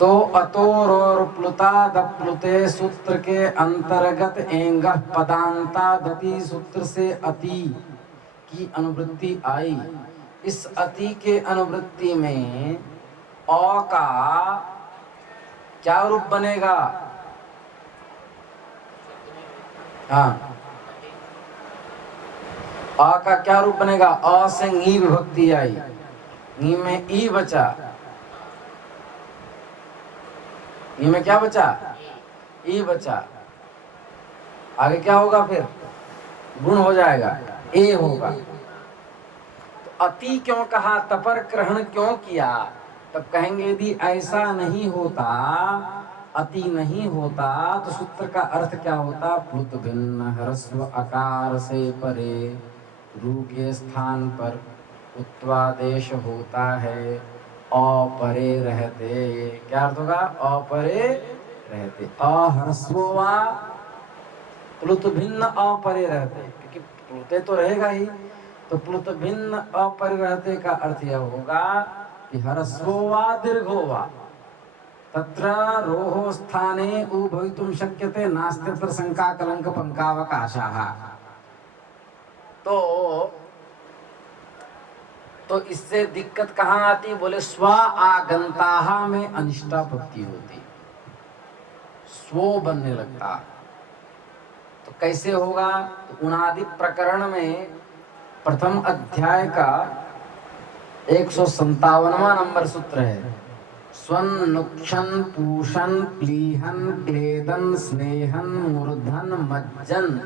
तो अतोर और प्लुता दप्लुते सूत्र के अंतर्गत एंग पदांता दति सूत्र से अति की अनुवृत्ति आई। इस अति के अनुवृत्ति में अ का क्या रूप बनेगा? हाँ, अ का क्या रूप बनेगा? अ से नी विभक्ति आई, नी में ई बचा, ई में क्या बचा? ई बचा। आगे क्या होगा फिर? गुण हो जाएगा, ए होगा। तो अति क्यों कहा, तपर ग्रहण क्यों किया? तब कहेंगे यदि ऐसा नहीं होता, अति नहीं होता, तो सूत्र का अर्थ क्या होता? प्लुत भिन्न ह्रस्व आकार से परे रू के स्थान पर उत्वादेश होता है, अपरे रहते। क्या अर्थ होगा? अपरे रहते। अह्रस्वो वा प्लुत भिन्न अपरे रहते, क्योंकि प्लुते तो रहेगा ही, तो प्लुत भिन्न अपरे रहते का अर्थ यह होगा कि ह्रस्वो वा दीर्घो वा तत्र रोहो स्थाने उ भवितुं शक्यते नास्त्यत्र शंका कलंक पंकावकाशः। तो इससे दिक्कत कहाँ आती? बोले स्व आगंताहा में अनिष्टापत्ति होती, स्व बनने लगता। तो कैसे होगा? तो उनादि प्रकरण में प्रथम अध्याय का 157वां नंबर सूत्र है। स्वं नुक्षन पूषण प्लीहन क्लेदन स्नेहन मूर्धन मज्जन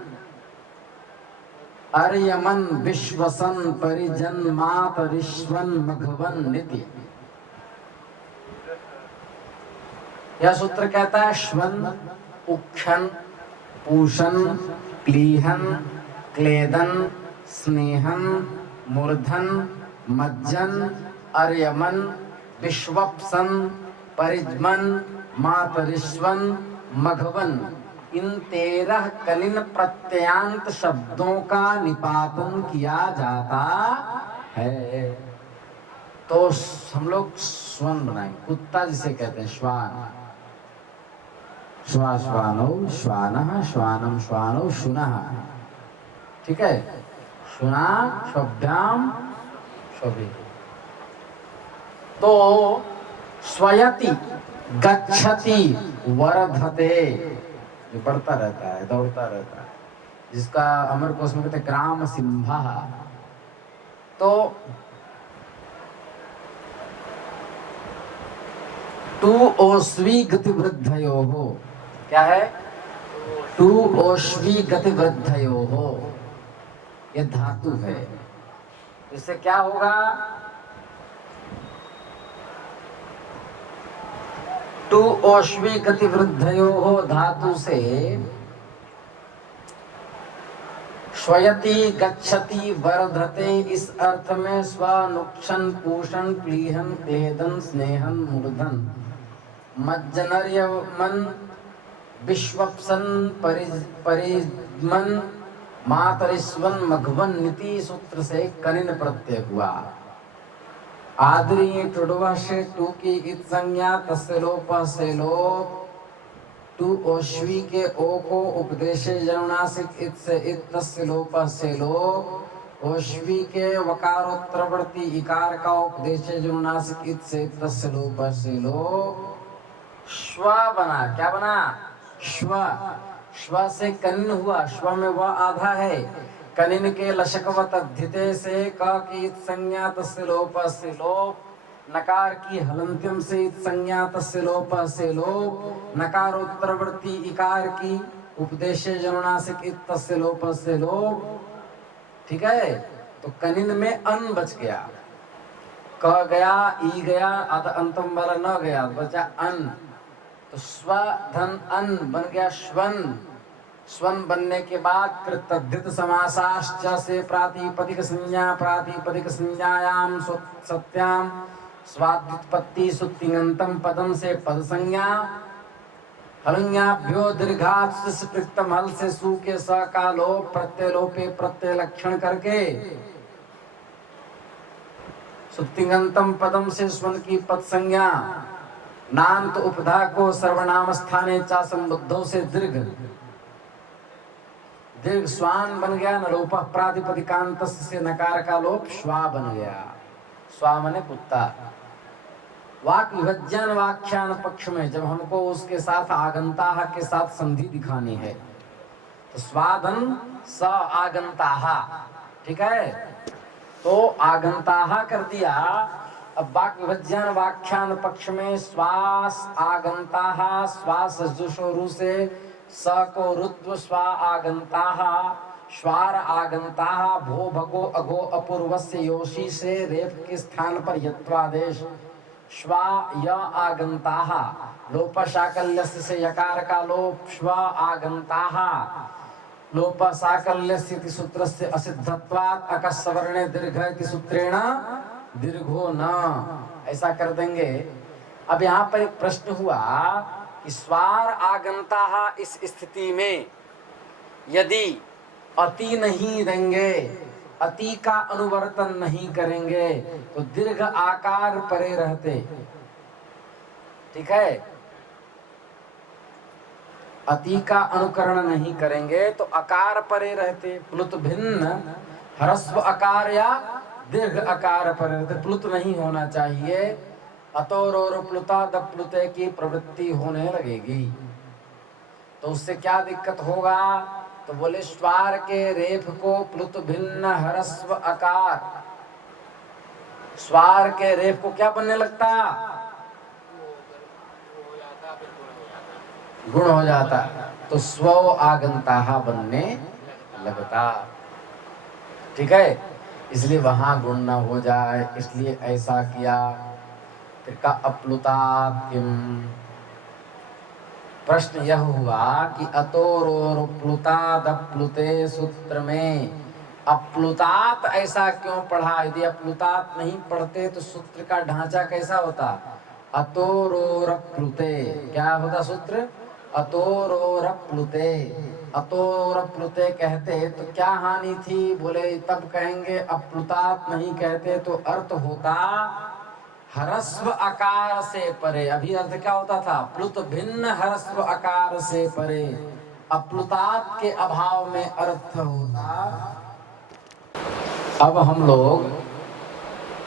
अर्यमन विश्वसन परिजन मातरिश्वन मघवन नित्य। यह सूत्र कहता है श्वन, उक्षण, पूषण, प्लीहन, क्लेदन, स्नेहन, मूर्धन, मज्जन, अर्यमन, विश्वप्सन, परिजमन, मातरिश्वन, मघवन, इन 13 कनिन प्रत्ययांत शब्दों का निपातन किया जाता है। तो हम लोग श्वन बनाएंगे, कुत्ता जिसे कहते हैं श्वान, श्वा श्वानौ श्वानः श्वानम श्वानौ शुनः। ठीक है, शुना शब्दाम शोभे। तो स्वयति गच्छति वर्धते, जो बढ़ता रहता है, दौड़ता रहता है, जिसका अमर कोश में कहते हैं ग्राम सिंहा। तो टू ओस्वी गति वृद्धयो हो, क्या है? टू ओस्वी गति वृद्धयो हो, ये धातु है। इससे क्या होगा? टू ओस्वी गति वृद्धयो हो धातु से श्वयति गच्छति वर्धते, इस अर्थ में स्व नुक्षण पूषण प्लीहन क्लेदन स्नेहन मूर्धन मज्जनर्यमन विश्वप्सन परिजमन मातरिश्वन मघवन नीति सूत्र से कनिन प्रत्यय हुआ। आदरी टुडवा से टू की इत संज्ञा तस्य लोप से लोप, टू ओश्वी के ओ को उपदेशे जनुनासिक इत से इत तस्य लोप से लोप, ओश्वी के वकारोत्तरवर्ती इकार का उपदेशे जनुनासिक इत से इत तस्य लोप से लोप। श्व बना, क्या बना? श्व। श्व से कनिन हुआ, श्व में वह आधा है, कनिन के लशकवत अध्यते से क की इत संज्ञा तस्य लोप से लोप, नकार की हलंत्यम से इत संज्ञा तस्य लोप से लोप, नकारोत्तरवर्ती इकार की उपदेशे जनुनासिक इत तस्य लोप से लोप। ठीक है, तो कनिन में अन बच गया, क गया, ई गया, अंतम वाला न गया, बचा अन। तो स्व धन अन बन गया श्वन। स्वन बनने के बाद कृतद्धित समासाश्च से प्रातिपदिक संज्ञा, प्रातिपदिक संज्ञायाम सत्याम स्वाद्युत्पत्ति सुत्तिङन्तम पदम से पद संज्ञा, हलंज्ञाभ्यो दीर्घात् सुप्रिक्तम हल से सु के स का लोप प्रत्यय लोपे प्रत्यय लक्षण करके सुत्तिङन्तम पदम से स्वन की पद संज्ञा, नान्त उपधा को सर्वनाम स्थाने चा संबुद्धों से दीर्घ, दीर्घ स्वान बन गया। नलोप प्रातिपदिकांत से नकार का लोप श्वा बन गया। स्वा मने कुत्ता। वाक विभज्यन वाख्यान पक्ष में जब हमको उसके साथ आगंताह के साथ संधि दिखानी है तो स्वादन स आगंताह, ठीक है, तो आगंताह कर दिया। अब वाक विभज्यन वाख्यान पक्ष में श्वास आगंताह, श्वास जुषोरु से स को रुत्व स्वा आगंताह, श्वार आगंताह, भो भगो अगो अपूर्वस्य योशी से रेप के स्थान पर यत्वादेश श्वा य आगंताह, लोप साकल्यस्य से यकार का लोप श्वा आगंताह, लोप साकल्यस्य इति सूत्रस्य असिद्धत्वात् अकस्वर्णे दीर्घ इति सूत्रेण दीर्घो न, ऐसा कर देंगे। अब यहाँ पर एक प्रश्न हुआ कि स्वार आगंताह इस स्थिति में यदि अति नहीं देंगे, अति का अनुवर्तन नहीं करेंगे तो दीर्घ आकार परे रहते, ठीक है, अति का अनुकरण नहीं करेंगे तो आकार परे रहते। प्लुत भिन्न ह्रस्व आकार या दीर्घ आकार परे रहते, प्लुत नहीं होना चाहिए। अतोरोर प्लुता दप्लुते की प्रवृत्ति होने लगेगी तो उससे क्या दिक्कत होगा? तो बोले श्वार के रेफ को प्लुत भिन्न ह्रस्व आकार, श्वार के रेफ को क्या बनने लगता? गुण हो जाता, तो स्व आगंताह बनने लगता, ठीक है, इसलिए वहां गुण न हो जाए, इसलिए ऐसा किया। फिर का अप्लुतात् किम, प्रश्न यह हुआ कि अतोरोर प्लुताद अप्लुते सूत्र में अप्लुतात ऐसा क्यों पढ़ा? यदि अप्लुतात नहीं पढ़ते तो सूत्र का ढांचा कैसा होता? अतोरोर प्लुते, क्या होता सूत्र? अतोरोर प्लुते। अतोरोर प्लुते कहते तो क्या हानि थी? बोले तब कहेंगे अप्लुतात नहीं कहते तो अर्थ होता ह्रस्व आकार से परे। अभी अर्थ क्या होता था? प्लुत भिन्न ह्रस्व आकार से परे। अप्लुतात के अभाव में अर्थ होता। अब हम लोग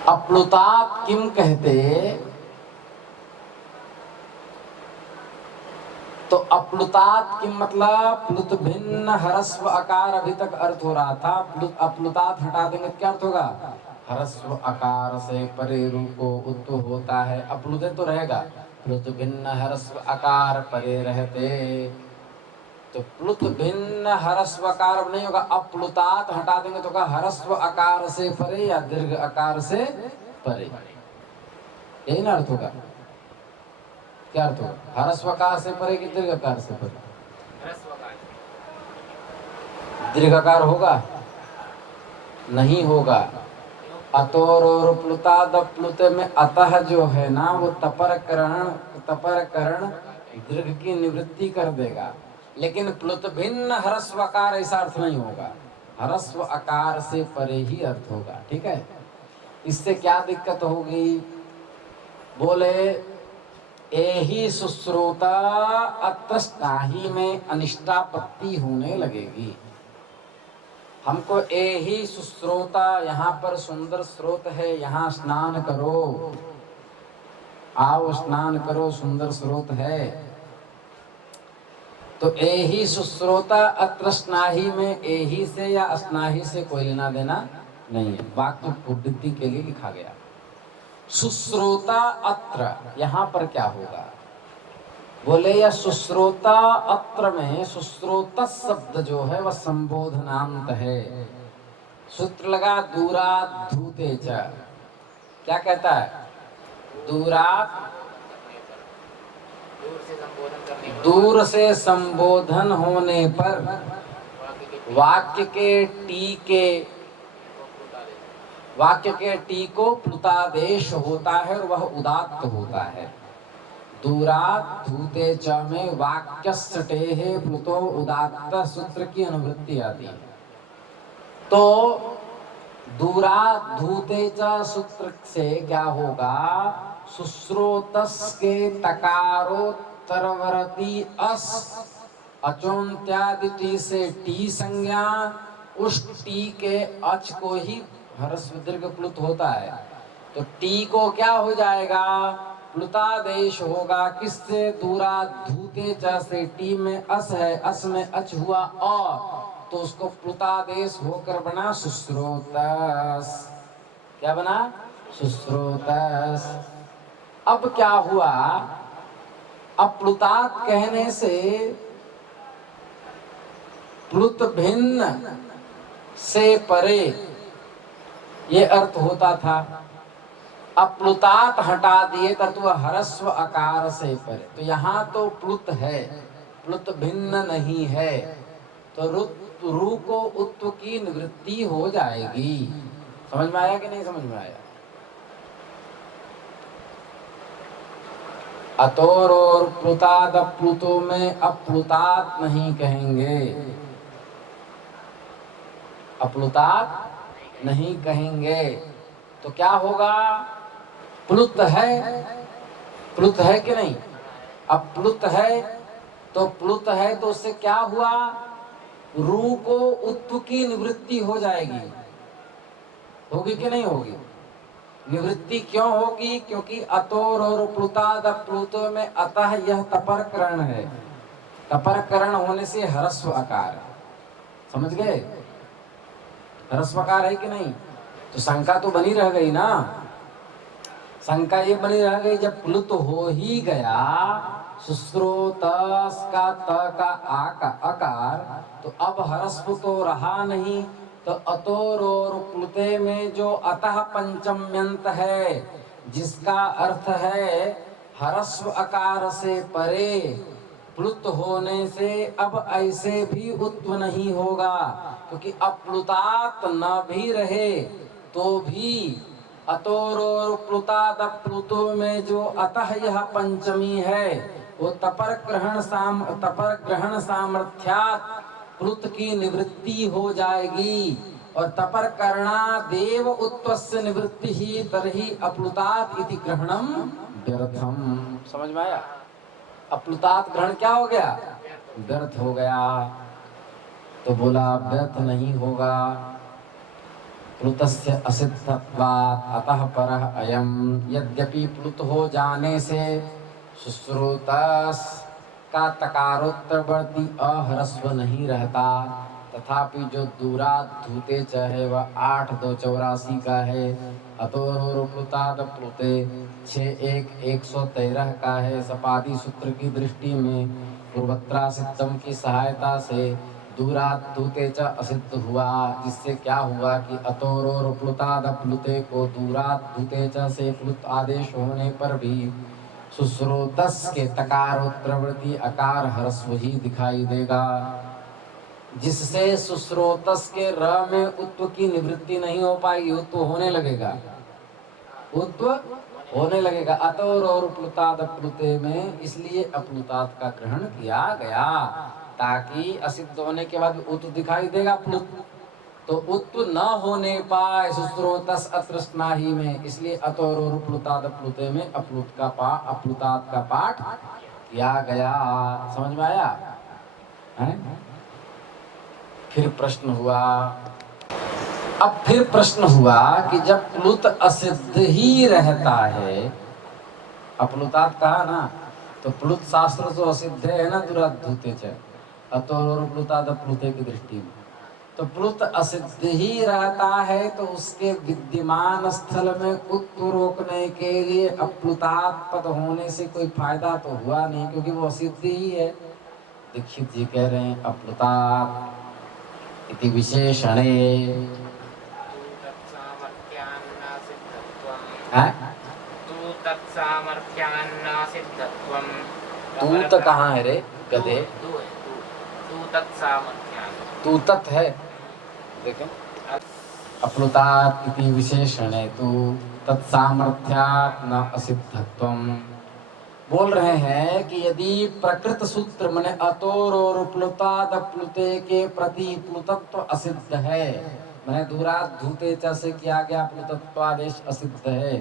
अप्लुतात किम कहते, तो अप्लुतात किम मतलब प्लुत भिन्न ह्रस्व आकार, अभी तक अर्थ हो रहा था। अप्लुतात हटा देंगे क्या अर्थ होगा? ह्रस्व आकार से परे रूपो उत्तु होता है। अप्लुते तो रहेगा, प्लुत भिन्न ह्रस्व आकार परे रहते, तो प्लुत भिन्न ह्रस्व आकार नहीं होगा। अप्लुतात हटा देंगे तो का ह्रस्व आकार से परे या दीर्घ आकार से परे, यही ना अर्थ होगा। क्या अर्थ होगा? ह्रस्व आकार से परे कि दीर्घ आकार से परे? दीर्घ आकार होगा? नहीं होगा। अतोरोर प्लुताद प्लुते में अतः जो है ना वो तपर करण दीर्घ की निवृत्ति कर देगा, लेकिन प्लुत भिन्न ह्रस्व आकार ऐसा अर्थ नहीं होगा। ह्रस्व आकार से परे ही अर्थ होगा, ठीक है। इससे क्या दिक्कत होगी? बोले एहि सुश्रोता अतस्ताही में अनिष्टापत्ति होने लगेगी। हमको एहि सुश्रोता, यहाँ पर सुंदर स्रोत है, यहाँ स्नान करो, आओ स्नान करो, सुंदर स्रोत है। तो एहि सुश्रोता अत्र स्नाही में एहि से या स्नाही से कोई लेना देना नहीं है, वाक्य बुद्धि के लिए लिखा गया। सुश्रोता अत्र, यहाँ पर क्या होगा? बोले या सुश्रोता अत्र में सुश्रोत शब्द जो है वह संबोधनांत है। सूत्र लगा दूरात धूते च, क्या कहता है? दूरात, दूर से संबोधन होने पर वाक्य के टी को प्लुतादेश होता है और वह उदात्त होता है। दूरात धूते च में वाक्यस्टे है प्लुतो उदात्त सूत्र की अनुवृत्ति आती है। तो दूरात धूते च सूत्र से क्या होगा? सुश्रोतस के तकारोत्तरवर्ती अस अचोन्त्यादि टी से टी संज्ञा, उस टी के अच को ही ह्रस्व दीर्घ प्लुत होता है। तो टी को क्या हो जाएगा, प्लुतादेश होगा। किससे, दूरा धूते च से टी में अस है, अस में अच हुआ अ, तो उसको प्लुतादेश होकर बना सुश्रोतस। क्या बना, सुश्रोतस। अब क्या हुआ, अब प्लुतात कहने से प्लुत भिन्न से परे ये अर्थ होता था। अब प्लुतात हटा दिए तो ह्रस्व आकार से परे। तो यहाँ तो प्लुत है, प्लुत भिन्न नहीं है, तो रू को उत्व की निवृत्ति हो जाएगी। समझ में आया कि नहीं समझ में आया? अतोर और प्लुताद प्लुतो में अप्लुतात नहीं कहेंगे, अप्लुतात नहीं कहेंगे। तो क्या होगा, प्लुत है, प्लुत है कि नहीं? अब प्लुत है तो प्लुत है तो उससे क्या हुआ, रू को उत्व की निवृत्ति हो जाएगी। होगी कि नहीं होगी? निवृत्ति क्यों होगी? क्योंकि अतोर और प्लुताद प्लुतो में अतः यह तपर करण है। तपर करण होने से ह्रस्व आकार, समझ गए? ह्रस्व आकार है कि नहीं? तो शंका तो बनी रह गई ना। शंका ये बनी रह गई, जब प्लुत हो ही गया, सुश्रोतस का त का आ का अकार, तो अब ह्रस्व तो रहा नहीं। तो अतोर और प्लुते में जो अतः पंचम्यंत है, जिसका अर्थ है ह्रस्व आकार से परे, प्लुत होने से अब ऐसे भी उत्व नहीं होगा। क्योंकि अब प्लुतात न भी रहे तो भी अतोर और प्लुताद प्लुतो में जो अतः यह पंचमी है, वो तपर ग्रहण सामर्थ्यात् प्लुत की निवृत्ति हो जाएगी। और तपर करना देव उत्वस्य निवृत्ति ही तरही अप्लुतात इति ग्रहणम व्यर्थम। समझ में आया? अप्लुतात ग्रहण क्या हो गया, व्यर्थ हो गया। तो बोला व्यर्थ नहीं होगा। प्लुतस्य असिद्धत्वात् अतः परः अयम्। यद्यपि प्लुत हो जाने से सुश्रुतस का तकारोत्तरवर्ती अह्रस्व नहीं रहता, तथापि जो दूरात् धूते चाहे वह 8-2-84 का है। अतोर और प्लुताद प्लुते 6-1-113 का है। सपादी सूत्र की दृष्टि में पूर्वत्रा सिद्धम की सहायता से दूरात् धूते च असिद्ध हुआ, जिससे क्या हुआ कि अतोर और प्लुताद प्लुते को दूरात् धूते च से प्लुत आदेश होने पर भी सुश्रोतस के तकारोत्तरवर्ती आकार ह्रस्व ही दिखाई देगा, जिससे सुश्रोतस के र में उत्व की निवृत्ति नहीं हो पाएगी, उत्व होने लगेगा, उत्व होने लगेगा अतोर और प्लुताद प्लुते में। इसलिए अप्लुतात का ग्रहण किया गया, ताकि असिद्ध होने के बाद उत्व दिखाई देगा प्लुत, तो उत्व न होने पाए सुश्रोतस अतृष्णाहि में। इसलिए अतोर और प्लुताद प्लुते में अप्लुतात का पाठ किया गया। समझ में आया है? फिर प्रश्न हुआ, अब फिर प्रश्न हुआ कि जब प्लुत असिद्ध ही रहता है, अप्लुतात कहा ना, तो प्लुत शास्त्र तो असिद्ध है ना, दुराधूते च अतोर और प्लुताद प्लुते की दृष्टि में। तो प्लुत असिद्ध ही रहता है, तो उसके विद्यमान स्थल में उत्व रोकने के लिए अप्लुतात पद होने से कोई फायदा तो हुआ नहीं, क्योंकि वो असिद्ध ही है। दीक्षित जी कह रहे हैं अप्लुतात इति विशेषणे तूत कहाँ है रे गधे? तू तत् है, देखें अप्लुतात इति विशेषणे तु तत्सामर्थ्यात् न असिद्धत्वम्। बोल रहे हैं कि यदि प्रकृत सूत्र माने अतोर और प्लुताद प्लुते के प्रति प्लुतत्व असिद्ध है, माने दूरात् धूते च से किया गया प्लुतत्वादेश असिद्ध है,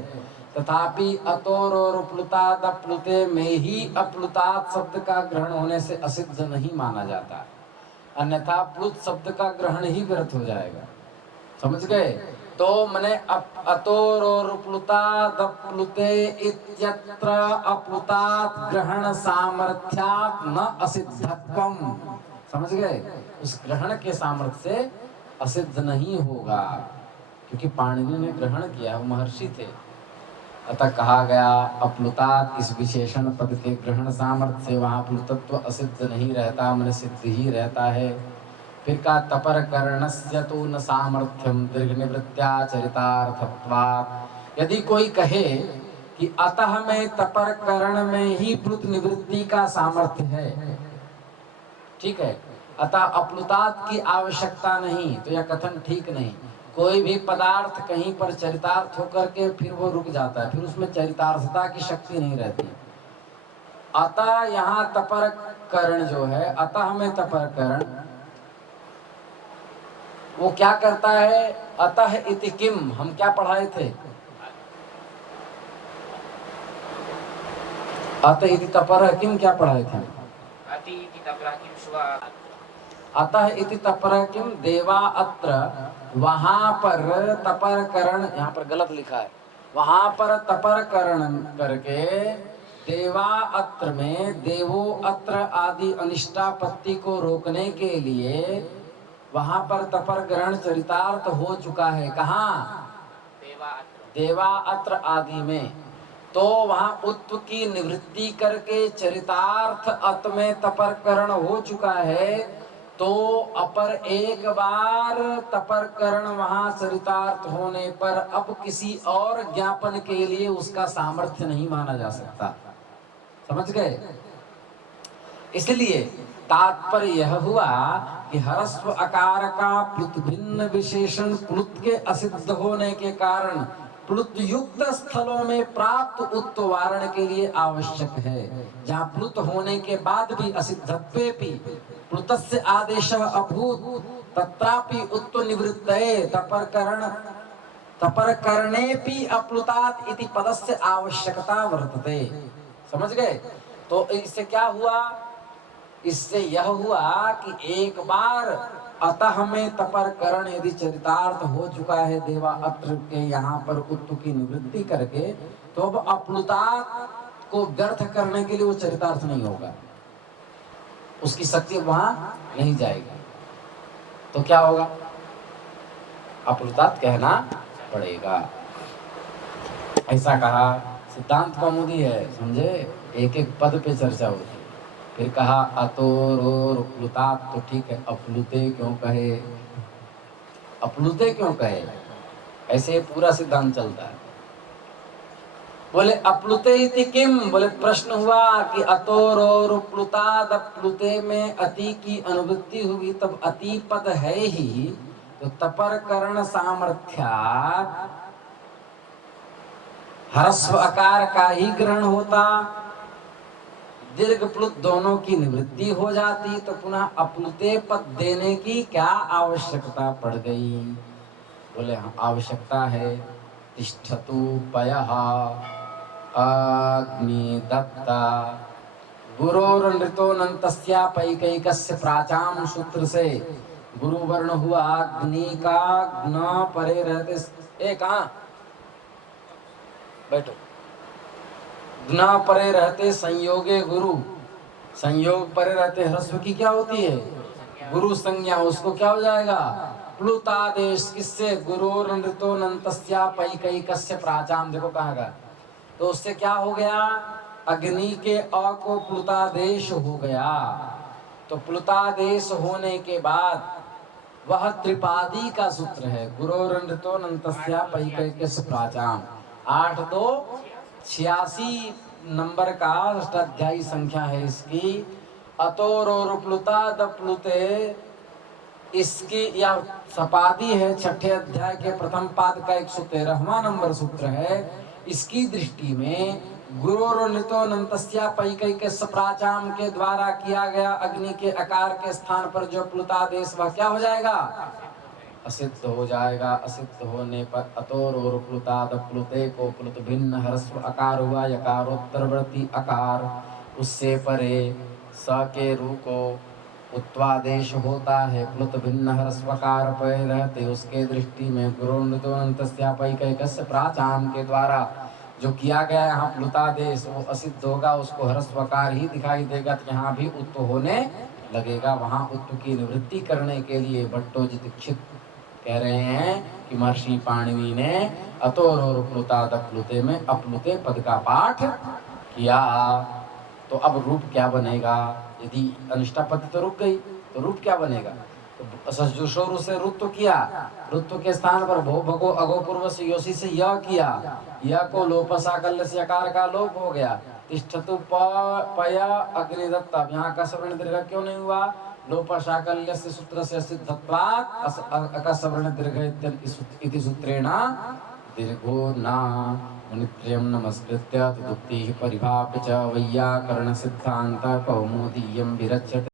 तथापि अतोर और प्लुताद प्लुते में ही अप्लुताद शब्द का ग्रहण होने से असिद्ध नहीं माना जाता, अन्यथा प्लुत शब्द का ग्रहण ही व्यर्थ हो जाएगा। समझ गए? तो मने अतोर और प्लुताद प्लुते इत्यत्र अप्लुताद ग्रहण सामर्थ्यात् न असिद्धत्वम। समझ गए? उस ग्रहण के सामर्थ्य से असिद्ध नहीं होगा, क्योंकि पाणिनि ने ग्रहण किया, वो महर्षि थे। अतः कहा गया अप्लुतात् इस विशेषण पद के ग्रहण सामर्थ्य से वहाँ प्लुतत्व असिद्ध नहीं रहता, मन सिद्ध ही रहता है। फिर का तपर कर्णस्य तु न सामर्थ्यम दीर्घ निवृत्त्या चरितार्थत्वात्। यदि कोई कहे कि अतः में तपर कर्ण में ही प्लुत निवृत्ति का सामर्थ्य है, ठीक है, अतः अप्लुतात् की आवश्यकता नहीं, तो यह कथन ठीक नहीं। कोई भी पदार्थ कहीं पर चरितार्थ होकर के फिर वो रुक जाता है, फिर उसमें चरितार्थता की शक्ति नहीं रहती। अतः यहाँ तपर कर्ण जो है, अतः में तपर कर्ण वो क्या करता है? अतः इति किम, हम क्या पढ़ाए थे? अतः इति तपर किम क्या पढ़ाए थे? अतः इति तपर किम देवा अत्र, वहां पर तपर करण, यहाँ पर गलत लिखा है, वहां पर तपर करण करके देवा अत्र में देवो अत्र आदि अनिष्टापत्ति को रोकने के लिए वहां पर तपर ग्रहण चरितार्थ हो चुका है। कहाँ? देवा अत्र आदि में। तो वहां उत्व की निवृत्ति करके चरितार्थ अत में तपर करण हो चुका है, तो अपर एक बार तपर करण वहां चरितार्थ होने पर अब किसी और ज्ञापन के लिए उसका सामर्थ्य नहीं माना जा सकता। समझ गए? इसलिए तात्पर्य यह हुआ कि हरस्व आकार का प्लुत भिन्न विशेषण प्लुत के असिद्ध होने के कारण प्लुत युक्त स्थलों में प्राप्त उत्व वारण के लिए आवश्यक है। जहाँ प्लुत होने के बाद भी असिद्धत्वेपि प्लुतस्य आदेशः अभूत तत्रापि उत्व निवृत्तये तपर करणेपि अप्लुतात् इति पदस्य आवश्यकता वर्तते। समझ गए? तो इससे क्या हुआ? इससे यह हुआ कि एक बार अतः में तपर करण यदि चरितार्थ हो चुका है देवा अत्र के यहाँ पर उत्व की निवृत्ति करके, तो अब अप्लुतात् को व्यर्थ करने के लिए वो चरितार्थ नहीं होगा, उसकी शक्ति वहां नहीं जाएगी। तो क्या होगा? अप्लुतात् कहना पड़ेगा। ऐसा कहा। सिद्धांत कौमुदी है, समझे? एक एक पद पे चर्चा होती। फिर कहा अतोर प्लुतात्, तो ठीक है, अप्लुते क्यों कहे? अप्लुते क्यों कहे? ऐसे पूरा सिद्धांत चलता है। बोले अप्लुते इति किम, बोले प्रश्न हुआ कि अतोर और प्लुताद, प्लुते में अति की अनुवृत्ति हुई, तब अति पद है ही, तो तपर करण सामर्थ्यात् ह्रस्व आकार का ही ग्रहण होता, दीर्घ प्लुत दोनों की निवृत्ति हो जाती, तो पुनः अप्लुते पद देने की क्या आवश्यकता पड़ गई? बोले हाँ, आवश्यकता है। तिष्ठतु पयः अग्नि दत्ता गुरोरनृतो नन्तस्या पैकैकस्य प्राचाम सूत्र से गुरु वर्ण हुआ अग्नि का, न परे रहते कहाँ बैठो, न परे रहते संयोगे गुरु, संयोग परे रहते ह्रस्व की क्या होती है? गुरु संज्ञा, उसको क्या हो जाएगा? प्लुतादेश। किससे? गुरोरनृतो नन्तस्या पैकैकस्य प्राचाम। देखो कहाँ का, तो उससे क्या हो गया? अग्नि के अ को प्लुतादेश हो गया। तो प्लुतादेश होने के बाद वह त्रिपादी का सूत्र है, गुरोरनृतो नन्तस्या पैकैकस्य प्राचाम। 8 2 86 नंबर का अष्टाध्यायी संख्या है इसकी। अतोर प्लुताद प्लुते, इसकी या सपादी है, 6ठे अध्याय के प्रथम पाद का 113वां नंबर सूत्र है। इसकी दृष्टि में गुरोरनृतो नन्तस्या पैकैकस्य प्राचाम के द्वारा किया गया अग्नि के आकार के स्थान पर जो प्लुतादेश, वह क्या हो जाएगा? असिद्ध हो जाएगा। असिद्ध होने पर अतोर और प्लुताद प्लुते को प्लुत भिन्न ह्रस्व अकार हुआ, यकारोत्तरवर्ती अकार, उससे परे स के रू को उत्वादेश होता है। प्लुत भिन्न ह्रस्वकार पर रहते उसके दृष्टि में गुरुन्नतस्यापैकैकस्य प्राचाम के द्वारा जो किया गया यहाँ प्लुतादेश वो असिद्ध होगा, उसको ह्रस्वकार ही दिखाई देगा। तो यहाँ भी उत्त होने लगेगा। वहाँ उत्त की निवृत्ति करने के लिए भट्टोजी दीक्षित कह रहे हैं कि महर्षि पाणिनि ने अतोर और प्लुताद प्लुते में अप्लुते पद का पाठ किया। तो अब रूप क्या बनेगा? यदि अनिष्टा पद तो रुक गई, तो रूप क्या बनेगा? तो सजुषोरु से रुत्व किया, रुत्व के स्थान पर भो भगो अगो पूर्व से योसी से य किया, य को लोपसाकल्य से यकार का लोप हो गया। तिष्ठतु पया अग्निदत्त, यहाँ का सवर्ण दीर्घ क्यों नहीं हुआ? लोपसाकल्य से सूत्र से सिद्धत्वात् अकसवर्ण दीर्घ इति सूत्रेण दीर्घो न मुनित्रयं नमस्कृत्य तदुक्तिः परिभाव्य च वैयाकरण सिद्धान्त कौमुदीयं विरच्यते।